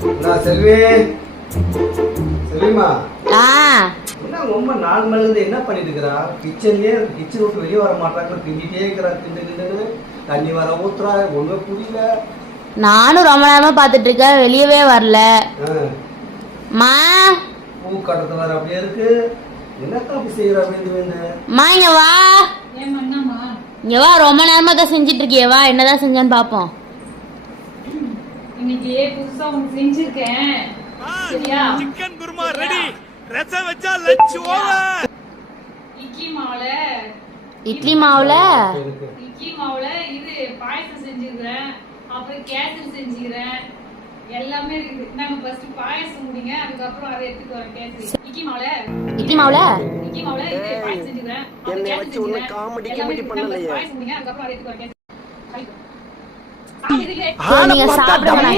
செல்வி செல்விமா ஆ என்ன ரொம்ப நாள் மழுந்து என்ன பண்ணிட்டு இருக்கிறா? கிச்சன் விட்டு வெளியே வர மாட்டாங்க, கிண்டிட்டே இருக்கிறா. கிண்டு தண்ணி வர ஊத்துறா, ஒண்ணுமே புரியல. நானும் ரொம்ப நேரமா பாத்துட்டு இருக்கேன், வெளியவே வரல. மா பூ கட்டத்து வர அப்படியே இருக்கு. என்னத்தான் அப்படி செய்யற அப்படின்னு மா இங்க வா. இங்க வா, ரொம்ப நேரமா தான் செஞ்சிட்டு இருக்கியே, வா என்னதான் செஞ்சான்னு பாப்போம். இன்னைக்கு புதுசா ஒன்னு செஞ்சிருக்கேன். சரியா? Chicken kurma ready. ரசம் வச்சா லஞ்ச் ஓவர். இட்லி மாவுல இது பாயசம் செஞ்சிருக்கேன். அப்புறம் கேசரி செஞ்சிருக்கேன். எல்லாமே இருக்குது. நாங்க ஃபர்ஸ்ட் பாயசம் முடிங்க, அதுக்கு அப்புறம் அதை எடுத்துட்டு வரேன். கேசரி இட்லி மாவுல இது பாயசம் செஞ்சிருக்கேன். அப்புறம் கேசரி செஞ்சிருக்கேன். காமெடி பண்ணலையே. பாயசம் முடிங்க, அதுக்கு அப்புறம் அதை எடுத்துட்டு வரேன். நீங்க சாப்பிடுங்க.